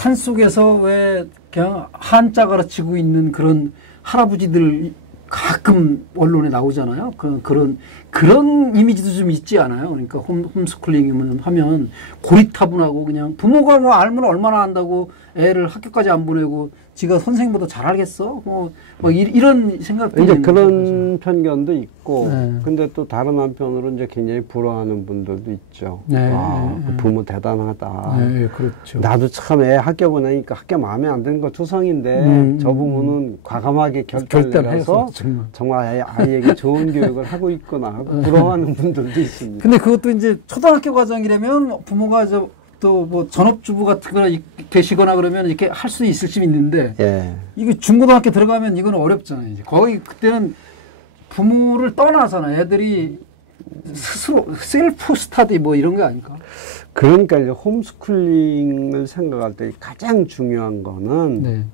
산속에서 왜 그냥 한자 가르치고 있는 그런 할아버지들 가끔 언론에 나오잖아요. 그런 이미지도 좀 있지 않아요? 그러니까 홈스쿨링 하면 고리타분하고 그냥 부모가 뭐 알면 얼마나 안다고 애를 학교까지 안 보내고 지가 선생님보다 잘 알겠어? 이런 생각도 이제 그런 편견도 있고, 네. 근데 또 다른 한편으로 이제 굉장히 부러워하는 분들도 있죠. 네. 와, 그 부모 대단하다. 네, 그렇죠. 나도 참 애 학교 보내니까 학교 마음에 안 드는 거 투성인데 저 부모는 과감하게 결단해서 정말 아이에게 좋은 교육을 하고 있구나 하고 부러워하는 분들도 있습니다. 근데 그것도 이제 초등학교 과정이라면 부모가 또 뭐 전업주부 같은 거 계시거나 그러면 이렇게 할 수 있을 수 있는데 예. 이게 중고등학교 들어가면 이건 어렵잖아요. 이제 거의 그때는 부모를 떠나서는 애들이 스스로 셀프 스터디 뭐 이런 게 아닐까? 그러니까 이제 홈스쿨링을 생각할 때 가장 중요한 거는 네.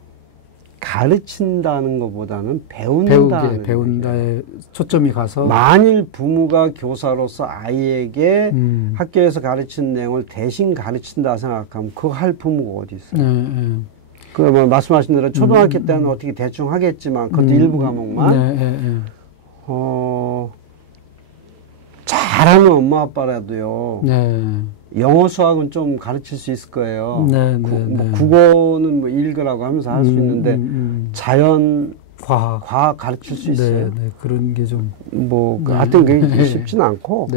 가르친다는 것보다는 배운다에 초점이 가서 만일 부모가 교사로서 아이에게 학교에서 가르친 내용을 대신 가르친다 생각하면 그거 할 부모가 어디 있어요? 그 뭐 말씀하신 대로 초등학교 때는 어떻게 대충 하겠지만 그것도 일부 과목만 잘하는 엄마 아빠라도요. 영어 수학은 좀 가르칠 수 있을 거예요. 뭐 국어는 뭐 읽으라고 하면서 할 수 있는데 자연, 과학 가르칠 수 있어요. 그런 게 좀 뭐 하여튼 그게 쉽지는 않고.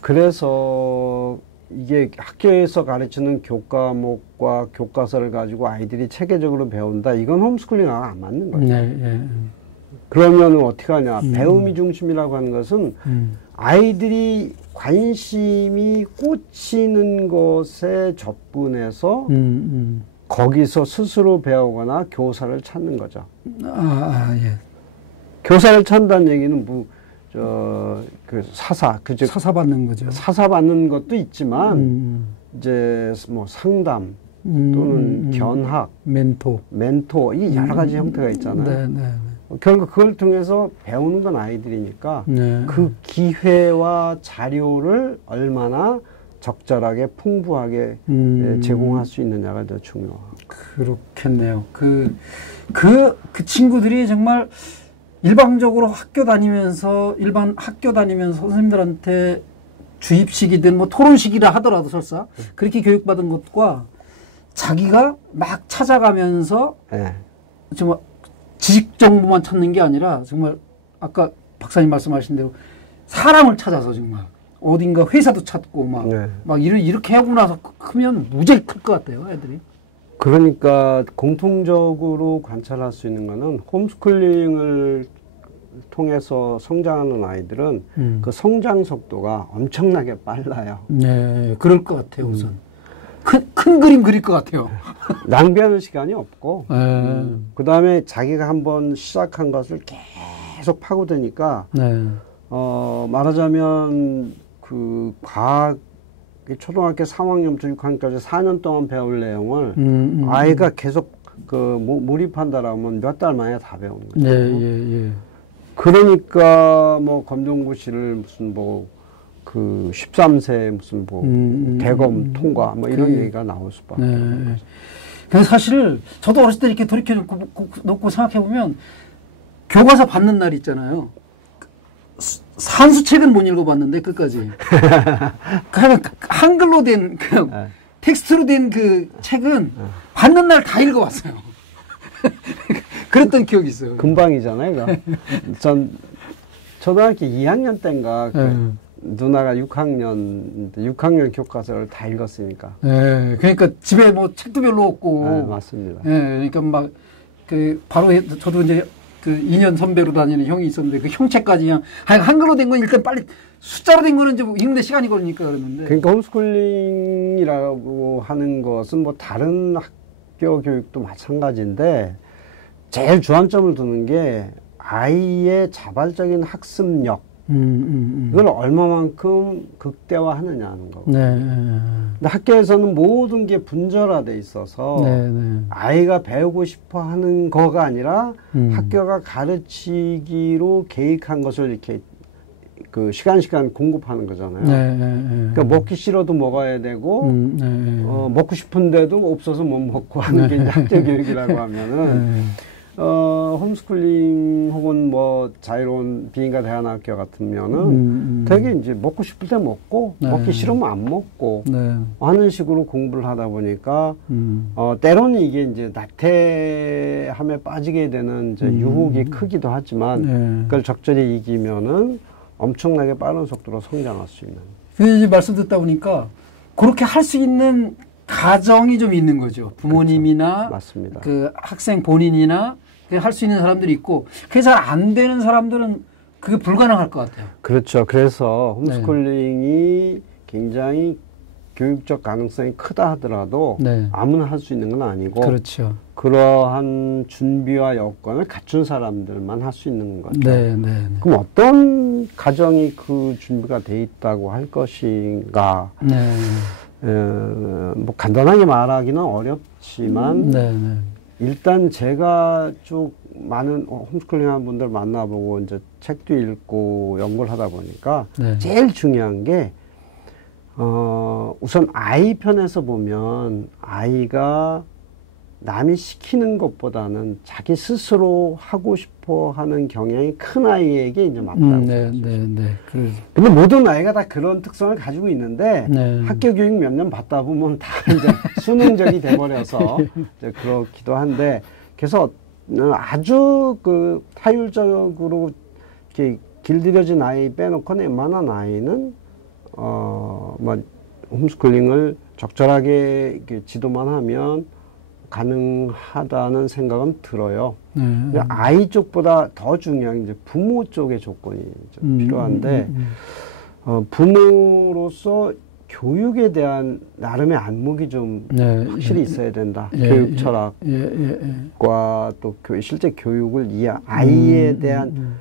그래서 이게 학교에서 가르치는 교과목과 교과서를 가지고 아이들이 체계적으로 배운다. 이건 홈스쿨링하고 안 맞는 거죠. 그러면 어떻게 하냐. 배움이 중심이라고 하는 것은 아이들이 관심이 꽂히는 것에 접근해서 거기서 스스로 배우거나 교사를 찾는 거죠. 예. 교사를 찾는다는 얘기는 사사받는 거죠. 사사받는 것도 있지만 이제 뭐 상담 또는 견학, 멘토 이 여러 가지 형태가 있잖아요. 결국 그걸 통해서 배우는 건 아이들이니까 그 기회와 자료를 얼마나 적절하게 풍부하게 제공할 수 있느냐가 더 중요하고. 그렇겠네요. 그 친구들이 정말 일방적으로 학교 다니면서 선생님들한테 주입식이든 뭐 토론식이라 하더라도 설사 그렇게 교육받은 것과 자기가 막 찾아가면서 정말 지식 정보만 찾는 게 아니라 정말 아까 박사님 말씀하신 대로 사람을 찾아서 정말 어딘가 회사도 찾고 막 이렇게 하고 나서 크면 무지하게 클 것 같아요, 애들이. 그러니까 공통적으로 관찰할 수 있는 거는 홈스쿨링을 통해서 성장하는 아이들은 그 성장 속도가 엄청나게 빨라요. 네, 그럴 것 같아요, 우선. 큰 그림 그릴 것 같아요. 낭비하는 시간이 없고, 그 다음에 자기가 한번 시작한 것을 계속 파고드니까, 말하자면, 초등학교 3학년부터 6학년까지 4년 동안 배울 내용을 아이가 계속 몰입한다라면 몇 달 만에 다 배우는 거죠. 그러니까, 검정고 시를 무슨 13세 무슨 대검 통과 이런 얘기가 나올 수밖에 없는 거죠. 근데 사실 저도 어렸을 때 이렇게 돌이켜 놓고 생각해 보면 교과서 받는 날 있잖아요. 산수책은 못 읽어봤는데 끝까지. 그냥 한글로 된 텍스트로 된 그 책은 받는 날 다 읽어봤어요. 그랬던 기억이 있어요. 금방이잖아요, 이거. 전 초등학교 2학년 때인가 누나가 6학년 교과서를 다 읽었으니까. 그러니까 집에 뭐 책도 별로 없고. 맞습니다. 그러니까 막 바로 저도 이제 2년 선배로 다니는 형이 있었는데 그 형 책까지 그냥 한글로 된 건 일단 빨리 숫자로 된 거는 이제 읽는데 시간이 걸리니까 그랬는데. 그러니까 홈스쿨링이라고 하는 것은 뭐 다른 학교 교육도 마찬가지인데 제일 주안점을 두는 게 아이의 자발적인 학습력. 이걸 얼마만큼 극대화하느냐는 거고. 근데 학교에서는 모든 게 분절화돼 있어서 아이가 배우고 싶어 하는 거가 아니라 학교가 가르치기로 계획한 것을 이렇게 그 시간 공급하는 거잖아요. 그러니까 먹기 싫어도 먹어야 되고, 먹고 싶은데도 없어서 못 먹고 하는 게 이제 학교 교육이라고 하면은, 홈스쿨링 혹은 뭐 자유로운 비인가 대안학교 같으면은 되게 이제 먹고 싶을 때 먹고, 먹기 싫으면 안 먹고, 하는 식으로 공부를 하다 보니까, 때로는 이게 이제 나태함에 빠지게 되는 이제 유혹이 크기도 하지만, 그걸 적절히 이기면은 엄청나게 빠른 속도로 성장할 수 있는. 이제 말씀 듣다 보니까 그렇게 할 수 있는 가정이 좀 있는 거죠. 부모님이나 그렇죠. 맞습니다. 그 학생 본인이나 할 수 있는 사람들이 있고, 그게 잘 안 되는 사람들은 그게 불가능할 것 같아요. 그렇죠. 그래서 홈스쿨링이 굉장히 교육적 가능성이 크다 하더라도 아무나 할 수 있는 건 아니고, 그렇죠. 그러한 준비와 여건을 갖춘 사람들만 할 수 있는 거죠. 그럼 어떤 가정이 그 준비가 돼 있다고 할 것인가? 뭐 간단하게 말하기는 어렵지만 일단 제가 쭉 많은 홈스쿨링 하는 분들 만나보고 이제 책도 읽고 연구를 하다 보니까 제일 중요한 게 우선 아이 편에서 보면 아이가 남이 시키는 것보다는 자기 스스로 하고 싶어 하는 경향이 큰 아이에게 이제 맞다고. 근데 모든 아이가 다 그런 특성을 가지고 있는데, 학교 교육 몇 년 받다 보면 다 이제 수능적이 돼버려서 이제 그렇기도 한데, 그래서 아주 그 타율적으로 이렇게 길들여진 아이 빼놓고는 웬만한 아이는, 뭐, 홈스쿨링을 적절하게 이렇게 지도만 하면 가능하다는 생각은 들어요. 아이 쪽보다 더 중요한 이제 부모 쪽의 조건이 필요한데, 부모로서 교육에 대한 나름의 안목이 좀 확실히 있어야 된다. 교육 철학과 또 실제 교육을 아이에 대한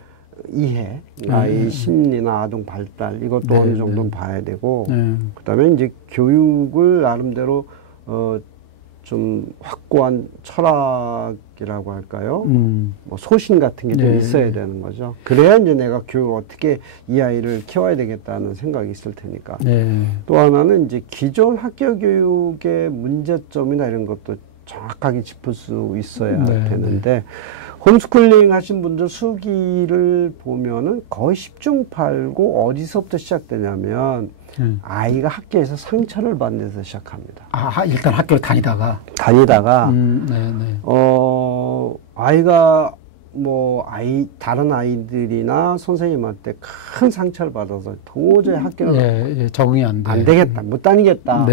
이해, 아이 심리나 아동 발달, 이것도 어느 정도는 봐야 되고, 그 다음에 이제 교육을 나름대로, 좀 확고한 철학이라고 할까요? 뭐 소신 같은 게 좀 있어야 되는 거죠. 그래야 이제 내가 교육을 어떻게 이 아이를 키워야 되겠다는 생각이 있을 테니까. 또 하나는 이제 기존 학교 교육의 문제점이나 이런 것도 정확하게 짚을 수 있어야 되는데, 홈스쿨링 하신 분들 수기를 보면은 거의 10중8구 어디서부터 시작되냐면, 아이가 학교에서 상처를 받는 데서 시작합니다. 일단 학교를 다니다가, 아이가 다른 아이들이나 선생님한테 큰 상처를 받아서 도저히 학교를 적응이 안 되겠다, 못 다니겠다.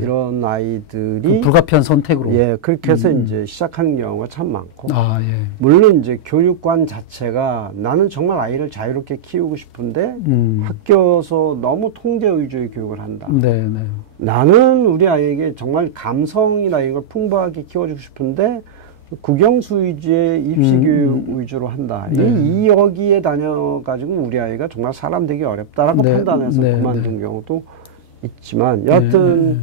이런 아이들이 불가피한 선택으로. 그렇게 해서 이제 시작하는 경우가 참 많고. 물론 이제 교육관 자체가 나는 정말 아이를 자유롭게 키우고 싶은데 학교에서 너무 통제 위주의 교육을 한다. 나는 우리 아이에게 정말 감성이나 이걸 풍부하게 키워주고 싶은데 국영수 위주의 입시교육 위주로 한다. 이 여기에 다녀가지고 우리 아이가 정말 사람 되기 어렵다라고 판단해서 그만둔 경우도 있지만, 여하튼,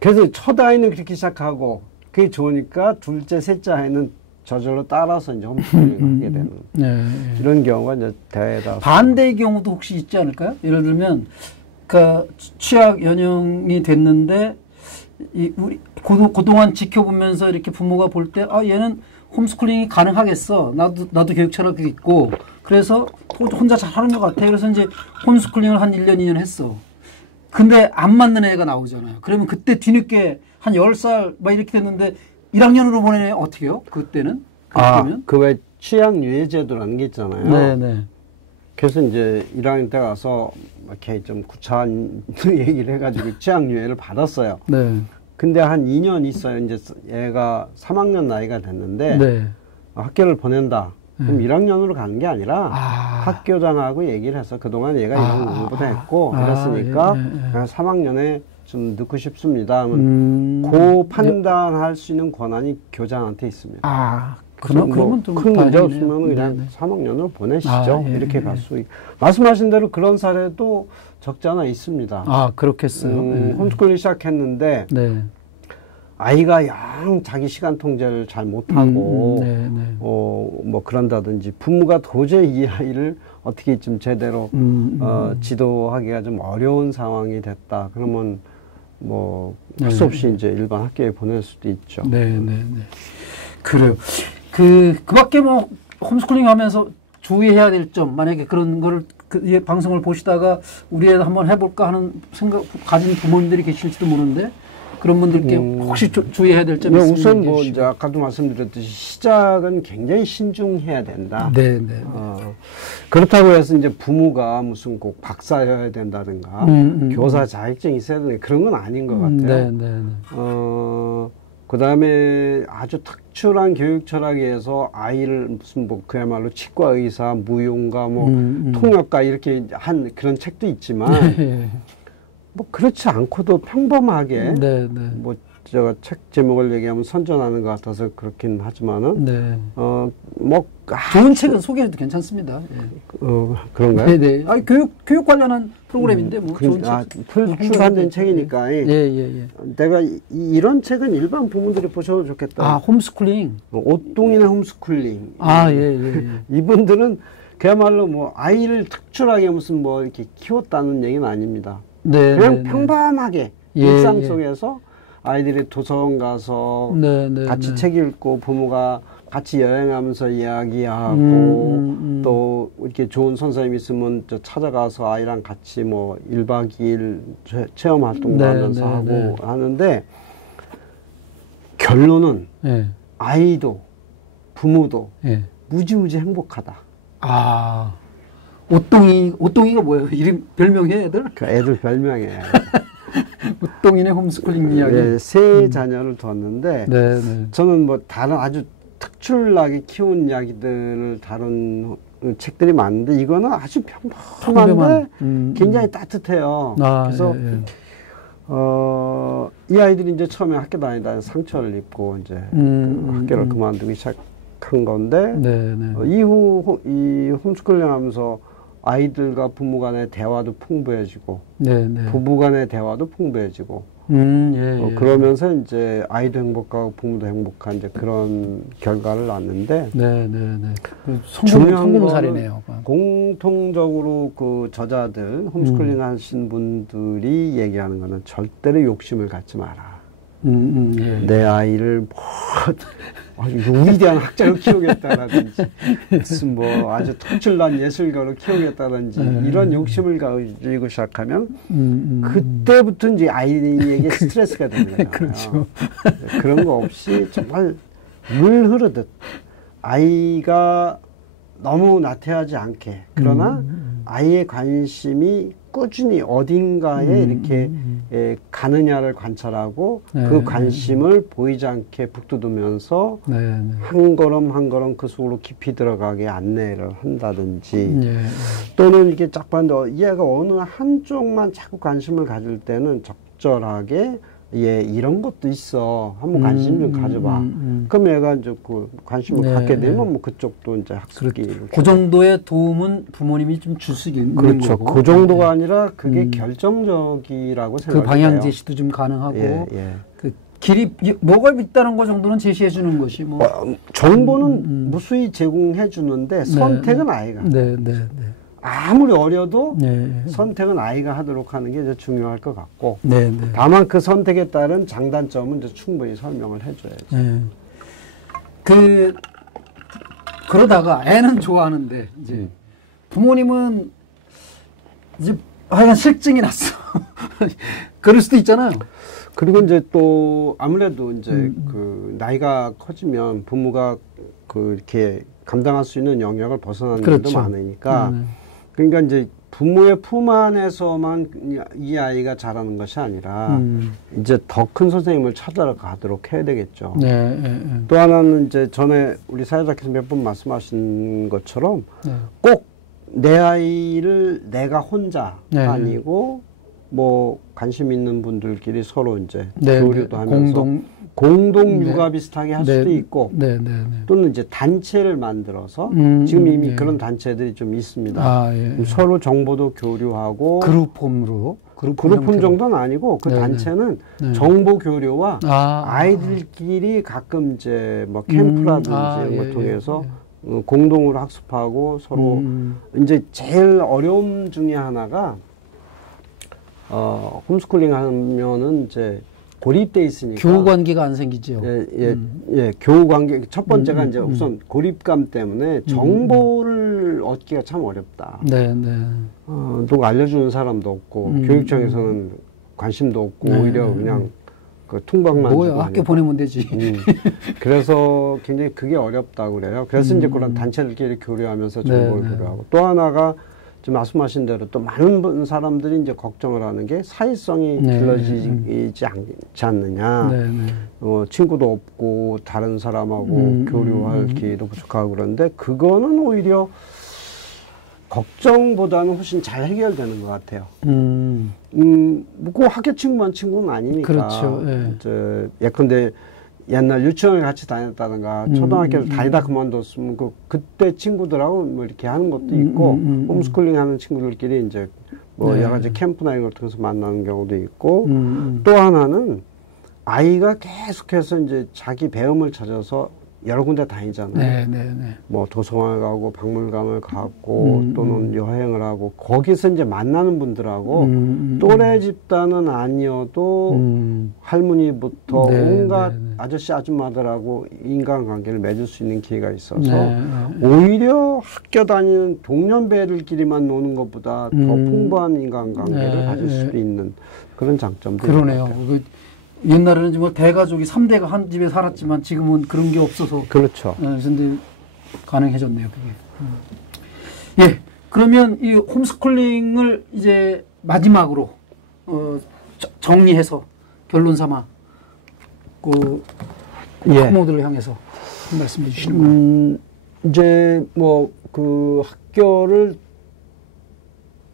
그래서 첫 아이는 그렇게 시작하고, 그게 좋으니까 둘째, 셋째 아이는 저절로 따라서 이제 홈스쿨링을 하게 되는 이런 경우가 이제 대다수. 반대의 경우도 혹시 있지 않을까요? 예를 들면, 취학 연령이 됐는데, 우리 그동안 지켜보면서 이렇게 부모가 볼 때, 얘는 홈스쿨링이 가능하겠어. 나도 교육 철학이 있고, 그래서 혼자 잘하는 것 같아. 그래서 이제 홈스쿨링을 한 1년, 2년 했어. 근데 안 맞는 애가 나오잖아요. 그러면 그때 뒤늦게 한 10살 막 이렇게 됐는데 1학년으로 보내면 어떻게 해요? 그때는? 그 왜 취약유예제도라는 게 있잖아요. 그래서 이제 1학년 때 가서 이렇게 좀 구차한 얘기를 해가지고 취약유예를 받았어요. 근데 한 2년 있어요. 이제 얘가 3학년 나이가 됐는데 학교를 보낸다. 그럼 1학년으로 가는 게 아니라 학교장하고 얘기를 해서 그동안 얘가 이런 공부도 했고 이랬으니까 그냥 3학년에 좀 넣고 싶습니다 하면 그 판단할 수 있는 권한이 교장한테 있습니다. 그러면 좀 큰 문제 없으면 그냥 3학년으로 보내시죠. 이렇게 갈 수 있고. 말씀하신 대로 그런 사례도 적지 않아 있습니다. 그렇겠어요. 홈스쿨링 시작했는데 아이가 영 자기 시간 통제를 잘 못하고 뭐 그런다든지 부모가 도저히 이 아이를 어떻게 좀 제대로 지도하기가 좀 어려운 상황이 됐다. 그러면 뭐 할 수 없이 이제 일반 학교에 보낼 수도 있죠. 그래요. 그 밖에 뭐 홈스쿨링 하면서 주의해야 될 점, 만약에 그런 거를 이 방송을 보시다가 우리 애도 한번 해볼까 하는 생각 가진 부모님들이 계실지도 모르는데 그런 분들께 혹시 주의해야 될 점이 있으면 우선 뭐 이제 아까도 말씀드렸듯이 시작은 굉장히 신중해야 된다. 그렇다고 해서 이제 부모가 무슨 꼭 박사여야 된다든가 교사 자격증이 있어야 되는 그런 건 아닌 것 같아요. 그다음에 아주 특출한 교육 철학에서 아이를 무슨 뭐 그야말로 치과 의사, 무용가, 뭐 통역가 이렇게 한 그런 책도 있지만 뭐 그렇지 않고도 평범하게 뭐 제가 책 제목을 얘기하면 선전하는 것 같아서 그렇긴 하지만은 뭐 좋은 책은 소개해도 괜찮습니다. 그런가요? 네네. 아 교육 관련한 프로그램인데 뭐 좋은 책. 출간된 책이니까. 내가 이런 책은 일반 부모들이 보셔도 좋겠다. 아 홈스쿨링. 오뚱이네 홈스쿨링. 이분들은 그야말로 뭐 아이를 특출하게 무슨 뭐 이렇게 키웠다는 얘기는 아닙니다. 그냥 평범하게 일상 속에서 아이들이 도서관 가서 같이 책 읽고 부모가 같이 여행하면서 이야기하고 또 이렇게 좋은 선생님 있으면 찾아가서 아이랑 같이 뭐 1박 2일 체험 활동도 하면서 하고 하는데 결론은 아이도 부모도 무지무지 행복하다. 아 오똥이가 뭐예요? 이름 별명이 애들? 그 애들 별명이에요. 오똥이네 홈스쿨링 이야기. 세 자녀를 뒀는데 저는 뭐 다른 아주 특출나게 키운 이야기들을 다룬 책들이 많은데 이거는 아주 평범한데 굉장히 따뜻해요. 그래서 이 아이들이 이제 처음에 학교 다니다 상처를 입고 이제 학교를 그만두기 시작한 건데 이후 이 홈스쿨링 하면서 아이들과 부모 간의 대화도 풍부해지고 부부 간의 대화도 풍부해지고 그러면서 이제 아이도 행복하고 부모도 행복한 이제 그런 결과를 낳는데 성공 사례네요. 공통적으로 그 저자들 홈스쿨링 하신 분들이 얘기하는 거는 절대로 욕심을 갖지 마라. 내 아이를 위대한 학자로 키우겠다라든지 무슨 뭐 아주 특출난 예술가로 키우겠다든지 이런 욕심을 가지고 시작하면 그때부터 이제 아이에게 스트레스가 되는 거잖아요. 그렇죠. 그런 거 없이 정말 물 흐르듯 아이가 너무 나태하지 않게 그러나 아이의 관심이 꾸준히 어딘가에 이렇게 가느냐를 관찰하고 그 관심을 보이지 않게 북돋우면서 한 걸음 한 걸음 그 속으로 깊이 들어가게 안내를 한다든지 또는 이렇게 쫙 봤는데 얘가 어느 한쪽만 자꾸 관심을 가질 때는 적절하게 이런 것도 있어. 한번 관심 좀 가져봐. 그럼 얘가 이제 그 관심을 갖게 되면 뭐 그쪽도 이제 학습이. 그 정도의 도움은 부모님이 좀 줄 수 있는 거고. 그렇죠. 그 정도가 아니라 그게 결정적이라고 생각해요. 그 방향 제시도 좀 가능하고. 그 길이 뭐가 있다는 거 정도는 제시해 주는 것이 뭐. 정보는 무수히 제공해 주는데 선택은 아이가. 아무리 어려도 선택은 아이가 하도록 하는 게 이제 중요할 것 같고 다만 그 선택에 따른 장단점은 이제 충분히 설명을 해줘야지. 그러다가 애는 좋아하는데 이제 부모님은 이제 하여간 실증이 났어. 그럴 수도 있잖아요. 그리고 이제 또 아무래도 이제 그 나이가 커지면 부모가 그 이렇게 감당할 수 있는 영역을 벗어나는 일도 많으니까 그러니까 이제 부모의 품 안에서만 이 아이가 자라는 것이 아니라 이제 더 큰 선생님을 찾아가도록 해야 되겠죠. 또 하나는 이제 전에 우리 사회자께서 몇 번 말씀하신 것처럼 꼭 내 아이를 내가 혼자 아니고 뭐 관심 있는 분들끼리 서로 이제 교류도 하면서 공동 육아 비슷하게 할 수도 있고 또는 이제 단체를 만들어서 지금 이미 그런 단체들이 좀 있습니다. 서로 정보도 교류하고 그룹 홈으로 그룹홈 정도는 아니고 그 단체는 정보 교류와 아이들끼리 가끔 이제 뭐 캠프라든지 이런 걸 통해서 공동으로 학습하고 서로 이제 제일 어려움 중에 하나가 홈스쿨링 하면은 이제 고립돼 있으니까 교우 관계가 안 생기죠. 예, 교우 관계 첫 번째가 이제 우선 고립감 때문에 정보를 얻기가 참 어렵다. 네. 누가 알려주는 사람도 없고 교육청에서는 관심도 없고 오히려 그냥 그 퉁박만 뭐야 학교 보내면 되지. 그래서 굉장히 그게 어렵다고 그래요. 그래서 이제 그런 단체들끼리 교류하면서 정보를 교류하고 또 하나가 지금 말씀하신 대로 또 많은 사람들이 이제 걱정을 하는 게 사회성이 길러지지 않지 않느냐. 친구도 없고 다른 사람하고 교류할 기회도 부족하고 그런데 그거는 오히려 걱정보다는 훨씬 잘 해결되는 것 같아요. 그 학교 친구만 친구는 아니니까. 그렇죠. 예컨대 옛날 유치원을 같이 다녔다든가 초등학교를 다니다 그만뒀으면 그때 친구들하고 뭐 이렇게 하는 것도 있고 홈스쿨링 하는 친구들끼리 이제 뭐 여러 가지 캠프나 이런 걸 통해서 만나는 경우도 있고 또 하나는 아이가 계속해서 이제 자기 배움을 찾아서 여러 군데 다니잖아요. 뭐 도서관을 가고 박물관을 가고 또는 여행을 하고 거기서 이제 만나는 분들하고 또래 집단은 아니어도 할머니부터 온갖 아저씨 아줌마들하고 인간관계를 맺을 수 있는 기회가 있어서 오히려 학교 다니는 동년배들끼리만 노는 것보다 더 풍부한 인간관계를 가질 수 있는 그런 장점도 그러네요. 옛날에는 정말 대가족이 3대가 한 집에 살았지만 지금은 그런 게 없어서. 그렇죠. 근데 가능해졌네요, 그게. 예. 그러면 이 홈스쿨링을 이제 마지막으로, 정리해서 결론 삼아, 학부모들을 향해서 한 말씀 해주시는 거예요. 이제 그 학교를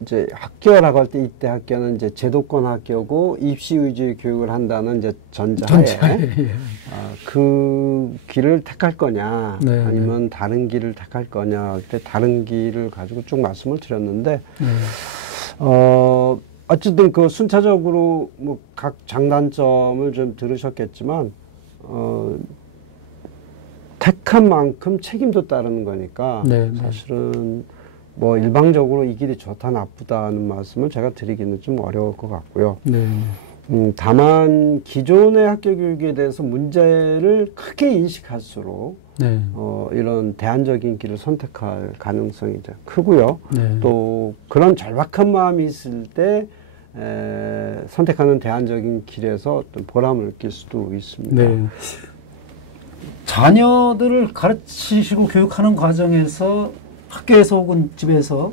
이제 학교라고 할 때 이때 학교는 이제 제도권 학교고 입시 위주의 교육을 한다는 이제 전자에 그 길을 택할 거냐 아니면 다른 길을 택할 거냐 할 때 다른 길을 가지고 쭉 말씀을 드렸는데 어쨌든 그 순차적으로 뭐 각 장단점을 좀 들으셨겠지만 택한 만큼 책임도 따르는 거니까 사실은 뭐 일방적으로 이 길이 좋다 나쁘다는 말씀을 제가 드리기는 좀 어려울 것 같고요. 다만 기존의 학교 교육에 대해서 문제를 크게 인식할수록 이런 대안적인 길을 선택할 가능성이 이제 크고요. 또 그런 절박한 마음이 있을 때 선택하는 대안적인 길에서 어떤 보람을 느낄 수도 있습니다. 자녀들을 가르치시고 교육하는 과정에서 학교에서 혹은 집에서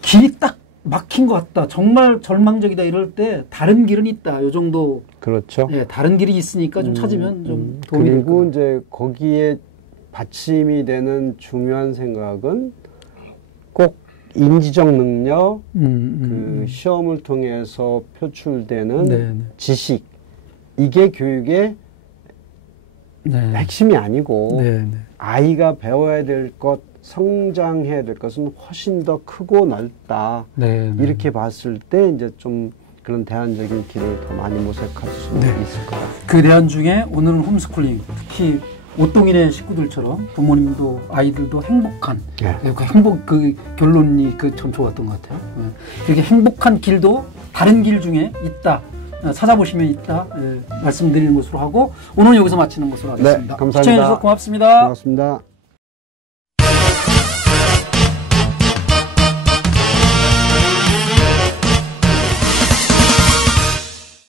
길이 딱 막힌 것 같다. 정말 절망적이다. 이럴 때 다른 길은 있다. 요 정도. 그렇죠. 다른 길이 있으니까 좀 찾으면 좀 도움이 될 거다. 그리고 이제 거기에 받침이 되는 중요한 생각은 꼭 인지적 능력, 그 시험을 통해서 표출되는 지식, 이게 교육의 핵심이 아니고 아이가 배워야 될 것, 성장해야 될 것은 훨씬 더 크고 넓다. 이렇게 봤을 때 이제 좀 그런 대안적인 길을 더 많이 모색할 수 있을 것 같아요. 그 대안 중에 오늘은 홈스쿨링, 특히 오동인의 식구들처럼 부모님도 아이들도 행복한 그 결론이 참 좋았던 것 같아요. 그렇게 행복한 길도 다른 길 중에 있다. 찾아보시면 있다. 말씀드리는 것으로 하고 오늘 여기서 마치는 것으로 하겠습니다. 감사합니다. 시청해주셔서 고맙습니다. 고맙습니다.